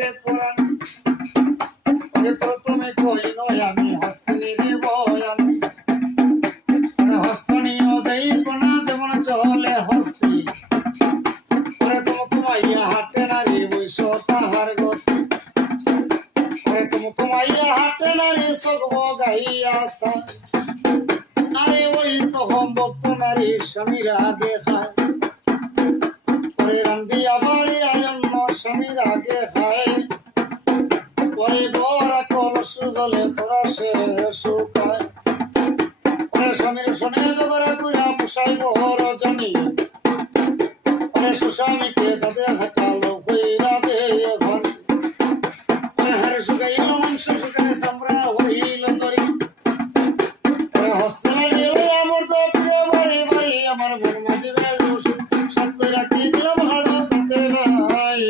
রে পুরাণ ওরে প্রথমে কই নয় আমি হস্তিনী রে বয়ান ওরে হস্তনি অজয় কোনা যেমন চলে হস্তি ওরে তোমাইয়া হাটে নারী বৈশ তাহার গতি ওরে তোমাইয়া হাটে নারী সগব গাইয়া সা আরে ওই তো হম ভক্ত নারী স্বামীর আগে খায় ওরে রান্দি আবার আয়ন্ন স্বামীর আগে খায় ওরে বরা কলস জলে তোরা সে শুকায় ওরে স্বামীর শোনে জগরা কুইরা পুষাই বহর জানি ওরে সুস্বামীকে তাদের হাঁটালো হইরা দে ভান ওরে হারে শুকাইল মাংস শুকানে চামড়া হইল তরি ওরে হস্তে নিল আমার তো প্রিয় বাড়ি বাড়ি আমার মন মাঝে বেশ সাত কইরা কি দিলাম হাড় তাতে নাই